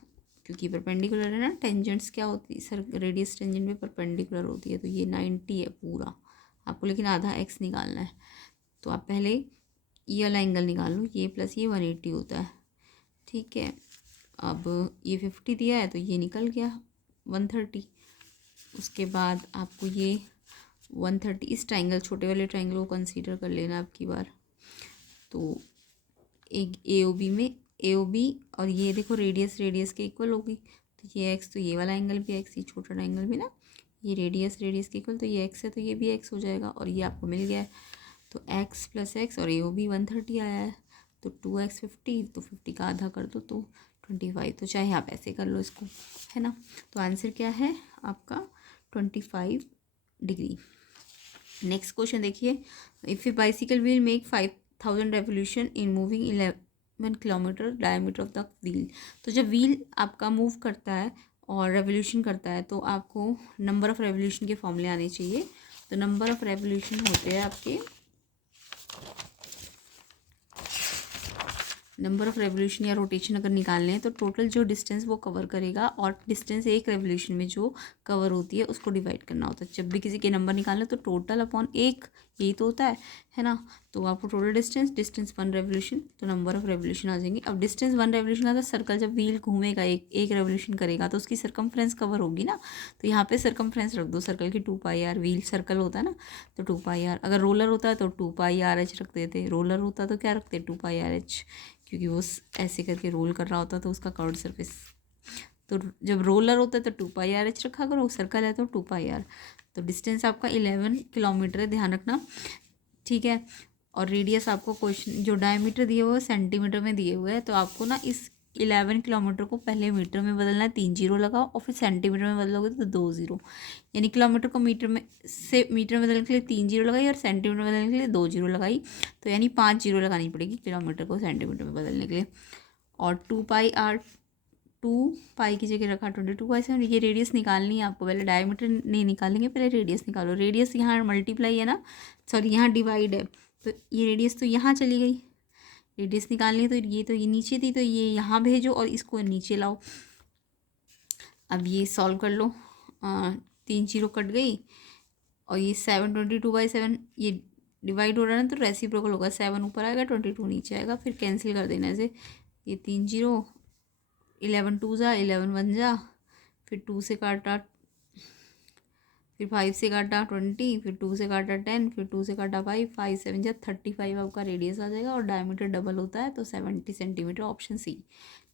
क्योंकि परपेंडिकुलर है ना, टेंजेंट्स क्या होती है, सर रेडियस टेंजेंट में परपेंडिकुलर होती है, तो ये 90 है पूरा आपको, लेकिन आधा x निकालना है। तो आप पहले ये वाला एंगल निकाल लो, ये प्लस ये 180 होता है, ठीक है। अब ये 50 दिया है तो ये निकल गया 130। उसके बाद आपको ये 130, इस ट्रायंगल छोटे वाले ट्रायंगल को कंसीडर कर लेना आपकी बार। तो एक AOB में AOB और ये देखो रेडियस के इक्वल होगी, तो ये x, तो ये वाला एंगल भी x, ये छोटा ट्रायंगल भी ना, ये रेडियस के इक्वल, तो ये x है तो ये भी x हो जाएगा, और ये आपको मिल गया है। तो x + x और AOB 130 आया है, तो 2x 50, तो 50 का आधा कर दो तो 25, तो चाहे आप ऐसे कर लो इसको, है ना। तो आंसर क्या है आपका 25 डिग्री। नेक्स्ट क्वेश्चन देखिए, if A bicycle wheel make 5000 revolution in moving 11 kilometre diameter of the wheel. तो जब व्हील आपका मूव करता है और रेवोल्यूशन करता है, तो आपको नंबर ऑफ़ रेवोल्यूशन के फॉर्मूले आने चाहिए। तो नंबर ऑफ़ रेवोल्यूशन होते हैं आपके, नंबर ऑफ़ रेवोल्यूशन या रोटेशन अगर निकालने हैं तो टोटल जो डिस्टेंस वो कवर करेगा, और डिस्टेंस एक रेवोल्यूशन में जो कवर होती है उसको डिवाइड करना होता है। जब भी किसी के नंबर निकालना तो टोटल अपॉन 1, यही तो होता है ना। तो आपको टोटल डिस्टेंस 1 रेवोल्यूशन, तो नंबर ऑफ रेवोल्यूशन आ जाएंगे। अब डिस्टेंस 1 रेवोल्यूशन आता है, सर्कल जब व्हील घूमेगा एक रेवोल्यूशन करेगा तो उसकी सरकमफ्रेंस कवर होगी ना, तो यहाँ पे सरकमफ्रेंस रख दो सर्कल की 2πr, व्हील सर्कल होता है ना तो 2πr, अगर रोलर होता है तो 2πrh रख देते, रोलर होता तो क्या रखते 2πrh, क्योंकि वो ऐसे करके रोल कर रहा होता तो उसका कर्व्ड सरफेस। तो जब रोलर होता है तो 2πrh रखा करो, सर्कल है तो 2πr। तो डिस्टेंस आपका 11 किलोमीटर है, ध्यान रखना, ठीक है। और रेडियस आपको क्वेश्चन जो डायमीटर दिए हुए सेंटीमीटर में दिए हुए हैं, तो आपको ना इस 11 किलोमीटर को पहले मीटर में बदलना है, 3 जीरो लगाओ, और फिर सेंटीमीटर में बदलोगे तो 2 जीरो, यानी किलोमीटर को मीटर में बदलने के लिए 3 जीरो लगाई और सेंटीमीटर में बदलने के लिए 2 जीरो लगाई, तो यानी 5 जीरो लगानी पड़ेगी किलोमीटर को सेंटीमीटर में बदलने के लिए। और 2πr, 2π की जगह रखा 22/7। ये रेडियस निकालनी है आपको, पहले डायमीटर नहीं निकालेंगे, पहले रेडियस निकालो। रेडियस यहाँ मल्टीप्लाई है ना, सॉरी यहाँ डिवाइड है, तो ये रेडियस तो यहाँ चली गई, रेडियस निकालनी है तो ये नीचे थी, तो ये यहाँ भेजो और इसको नीचे लाओ। अब ये सॉल्व कर लो, 3 जीरो कट गई और ये 7 ये डिवाइड हो रहा है ना, तो रेसिप्रोकल होगा, 7 ऊपर आएगा 22 नीचे आएगा, फिर कैंसिल कर देना ऐसे, ये 3 जीरो, 11 2 जा, 11 1 जा, फिर 2 से काटा, फिर 5 से काटा 20, फिर 2 से काटा 10, फिर 2 से काटा 5, 5 7 जा 35 आपका रेडियस आ जाएगा, और डायमीटर डबल होता है तो 70 सेंटीमीटर, ऑप्शन सी,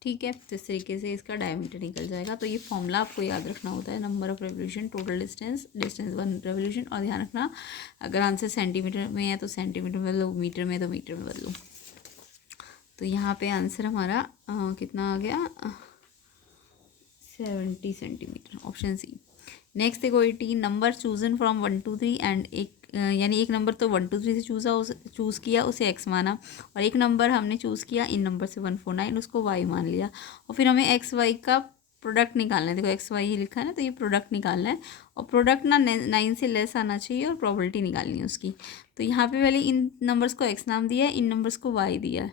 ठीक है। तो इस तरीके से इसका डायमीटर निकल जाएगा। तो ये फॉर्मूला आपको याद रखना होता है, number of revolution, total distance 1 revolution, और ध्यान रखना अगर आंसर सेंटीमीटर में है तो सेंटीमीटर में बदलो, मीटर में तो मीटर में बदलो। तो यहाँ पे आंसर हमारा कितना आ गया, 70 सेंटीमीटर, ऑप्शन सी। नेक्स्ट देखो 18, number chosen from 1 to 3 and यानी एक नंबर तो 1 to 3 से चूज़ किया, उसे x माना, और एक नंबर हमने चूज़ किया इन नंबर से 1 4 9, उसको y मान लिया, और फिर हमें x y का प्रोडक्ट निकालना है। देखो x y ही लिखा है ना, तो ये प्रोडक्ट निकालना है, और प्रोडक्ट ना 9 से लेस आना चाहिए, और प्रोबेबिलिटी निकालनी है उसकी। तो यहाँ पे पहले इन नंबर्स को x नाम दिया है, इन नंबर्स को y दिया है,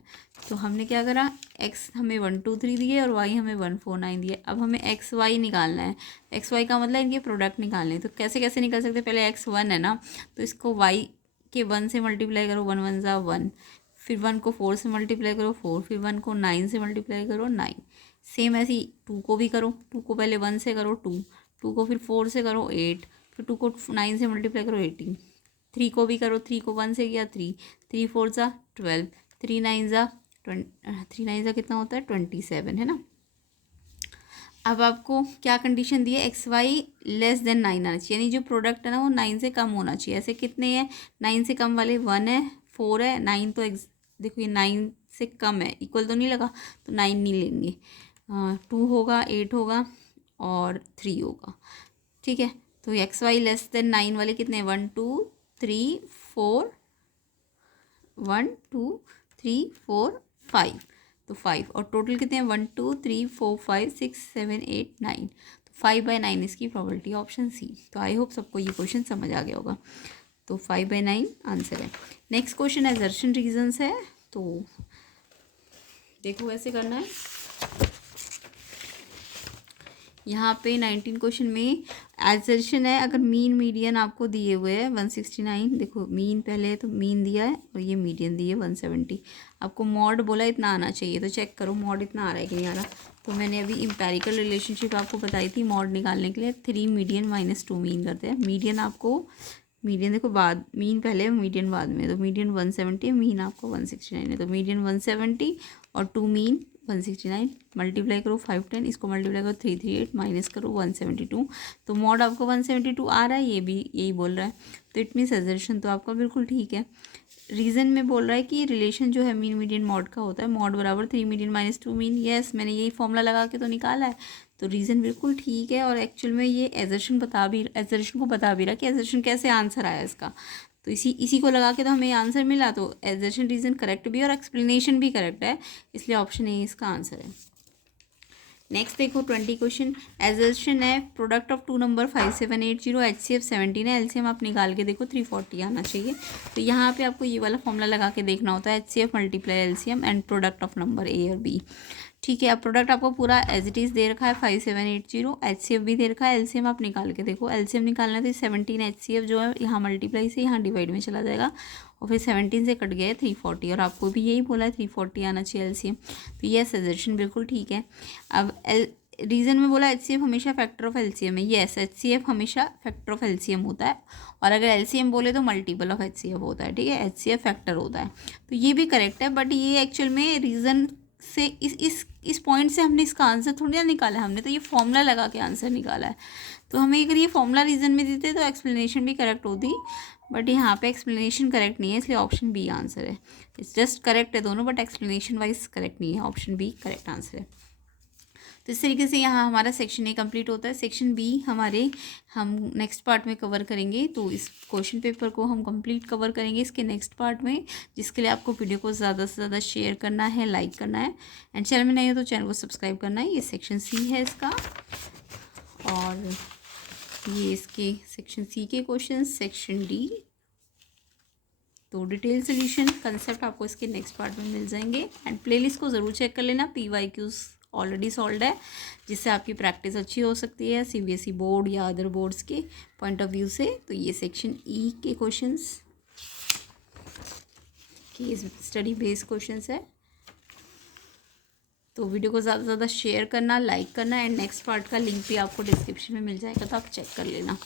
तो हमने क्या करा, x हमें 1 2 3 दिए और y हमें 1 4 9 दिए। अब हमें x y निकालना है, x y का मतलब इनके प्रोडक्ट निकालने हैं। तो कैसे कैसे निकल सकते हैं, पहले x 1 है ना, तो इसको y के 1 से मल्टीप्लाई करो, 1 1 जा 1, फिर 1 को 4 से मल्टीप्लाई करो 4, फिर 1 को 9 से मल्टीप्लाई करो 9। सेम ऐसे ही 2 को भी करो, 2 को पहले 1 से करो 2, 2 को फिर 4 से करो 8, फिर 2 को 9 से मल्टीप्लाई करो 18, 3 को भी करो, 3 को 1 से किया 3, 3 4 जा 12, 3 9 जा कितना होता है 27, है ना। अब आपको क्या कंडीशन दी है, एक्स वाई लेस देन 9 आना चाहिए, यानी जो प्रोडक्ट है ना वो 9 से कम होना चाहिए। ऐसे कितने हैं 9 से कम वाले, 1 है 4 है 9, तो देखो ये 9 से कम है, इक्वल तो नहीं लगा, तो 9 नहीं लेंगे, 2 होगा 8 होगा और 3 होगा, ठीक है। तो एक्स वाई लेस देन 9 वाले कितने 1 2 3 4 1 2 3 4 5, तो 5, और टोटल कितने हैं 1 2 3 4 5 6 7 8 9, तो 5/9 इसकी प्रोबेबिलिटी, ऑप्शन सी। तो आई होप सबको ये क्वेश्चन समझ आ गया होगा। तो 5/9 आंसर है। नेक्स्ट क्वेश्चन एजर्शन रीजंस है, तो देखो ऐसे करना है। यहाँ पे 19 क्वेश्चन में एजर्शन है, अगर मीन मीडियन आपको दिए हुए हैं 169, देखो मीन पहले है तो मीन दिया है और ये मीडियन दिए 170, आपको मॉड बोला इतना आना चाहिए, तो चेक करो मॉड इतना आ रहा है कि नहीं आ रहा। तो मैंने अभी इम्पेरिकल रिलेशनशिप आपको बताई थी मॉड निकालने के लिए, 3 मीडियन -2 मीन करते हैं। मीडियन आपको, मीडियन देखो बाद, मीन पहले मीडियन बाद में, तो मीडियन 170 है, मीन आपको 169 है, तो मीडियन 170 और 2 मीन 169, मल्टीप्लाई करो 5 10, इसको मल्टीप्लाई करो 338, माइनस करो 172, तो मॉड आपको 172 आ रहा है, ये भी यही बोल रहा है, तो इट मीन्स एजर्शन तो आपका बिल्कुल ठीक है। रीज़न में बोल रहा है कि रिलेशन जो है मीन मीडियन मॉड का होता है, मॉड बराबर 3 मीडियन -2 मीन, यस मैंने यही फॉर्मूला लगा के तो निकाला है, तो रीज़न बिल्कुल ठीक है। और एक्चुअल में ये एजर्शन को बता भी रहा कि एजर्शन कैसे आंसर आया इसका, तो इसी को लगा के तो हमें आंसर मिला, तो एजर्शन रीज़न करेक्ट भी और एक्सप्लेनेशन भी करेक्ट है, इसलिए ऑप्शन ए इसका आंसर है। नेक्स्ट देखो 20 क्वेश्चन, एजर्शन है प्रोडक्ट ऑफ 2 नंबर 5780, HCF 17 है, LCM आप निकाल के देखो 340 आना चाहिए। तो यहाँ पे आपको ये वाला फॉर्मूला लगा के देखना होता है, HCF × LCM and product of number A और बी, ठीक है। अब प्रोडक्ट आपको पूरा एज इट इज़ दे रखा है 5780, HCF भी दे रखा है। LCM आप निकाल के देखो, LCM निकालना है तो 17 HCF जो है यहाँ मल्टीप्लाई से यहाँ डिवाइड में चला जाएगा और फिर 17 से कट गया है 340 और आपको भी यही बोला है 340 आना चाहिए LCM। तो ये सजेशन बिल्कुल ठीक है। अब रीज़न में बोला HCF हमेशा फैक्टर ऑफ LCM है। येस, HCF हमेशा फैक्टर ऑफ LCM होता है और अगर LCM बोले तो मल्टीपल ऑफ HCF होता है। ठीक है, HCF फैक्टर होता है, तो ये भी करेक्ट है। बट ये एक्चुअल में रीज़न से इस पॉइंट से हमने इसका आंसर थोड़ी ना निकाला है, हमने तो ये फॉर्मूला लगा के आंसर निकाला है। तो हमें अगर ये फॉर्मूला रीज़न में देते तो एक्सप्लेनेशन भी करेक्ट होती, बट यहाँ पे एक्सप्लेनेशन करेक्ट नहीं है, इसलिए ऑप्शन बी आंसर है। इट्स जस्ट करेक्ट है दोनों, बट एक्सप्लेनेशन वाइज करेक्ट नहीं है। ऑप्शन बी करेक्ट आंसर है। तो इस तरीके से यहाँ हमारा सेक्शन ए कंप्लीट होता है। सेक्शन बी हम नेक्स्ट पार्ट में कवर करेंगे। तो इस क्वेश्चन पेपर को हम कंप्लीट कवर करेंगे इसके नेक्स्ट पार्ट में, जिसके लिए आपको वीडियो को ज़्यादा से ज़्यादा शेयर करना है, लाइक करना है, एंड चैनल में नहीं हो तो चैनल को सब्सक्राइब करना है। ये सेक्शन सी है इसका, और ये इसके सेक्शन सी के क्वेश्चन। सेक्शन डी तो डिटेल सोल्यूशन कंसेप्ट आपको इसके नेक्स्ट पार्ट में मिल जाएंगे। एंड प्लेलिस्ट को ज़रूर चेक कर लेना, PYQs ऑलरेडी सॉल्व है, जिससे आपकी प्रैक्टिस अच्छी हो सकती है CBSE बोर्ड या अदर बोर्ड्स के पॉइंट ऑफ व्यू से। तो ये सेक्शन ई के questions, case study based questions है। तो वीडियो को ज़्यादा से ज़्यादा शेयर करना, लाइक करना, एंड नेक्स्ट पार्ट का लिंक भी आपको डिस्क्रिप्शन में मिल जाएगा, तो आप चेक कर लेना।